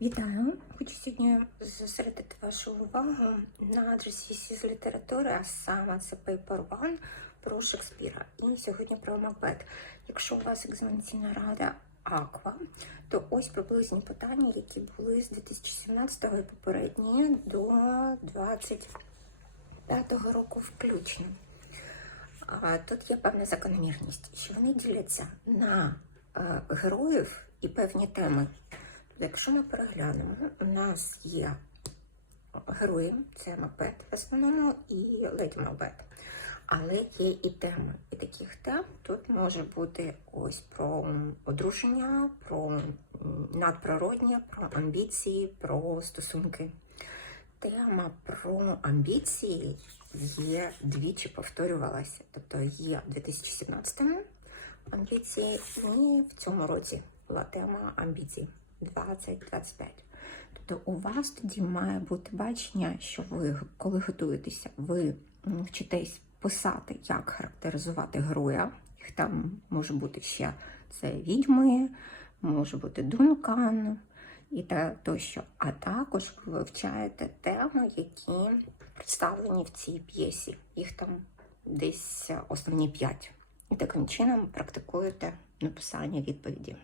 Вітаю! Хочу сьогодні зосередити вашу увагу на адресі з літератури, а саме це Paper One про Шекспіра. І сьогодні про Макбет. Якщо у вас екзаменаційна рада Аква, то ось приблизні питання, які були з 2017 і попередні до 2025 року включно. Тут є певна закономірність, що вони діляться на е, героїв і певні теми. Якщо ми переглянемо, у нас є герої, це Макбет в основному і леді Макбет. Але є і теми. І таких тем тут може бути ось про одруження, про надприроднє, про амбіції, про стосунки. Тема про амбіції є двічі повторювалася. Тобто є в 2017 амбіції, і в цьому році була тема амбіцій 2025. Тобто у вас тоді має бути бачення, що ви, коли готуєтеся, ви вчитесь писати, як характеризувати героя. Їх там може бути ще це відьми, може бути Дункан і та тощо. А також ви вивчаєте теми, які представлені в цій п'єсі. Їх там десь основні п'ять. І таким чином практикуєте написання відповіді.